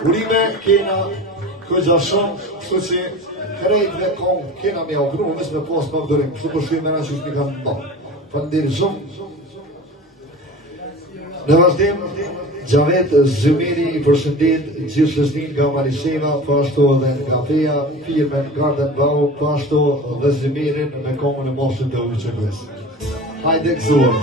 Urime kena këgja shumë, kështu që krejt dhe kom kena me ogru, mes me pas për vëdërim, kështu për shkrim mëra që është një kanë të bërë. Faleminderit shumë. Në vazhdim, Gjavet Zymiri i përshëndet gjithë shësnin nga Mariseva, pashto dhe nga Feja, firmen Garden Bau, pashto dhe Zymirin me komën e moshën të Uqëkves. Hajde këzuar.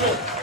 Attention.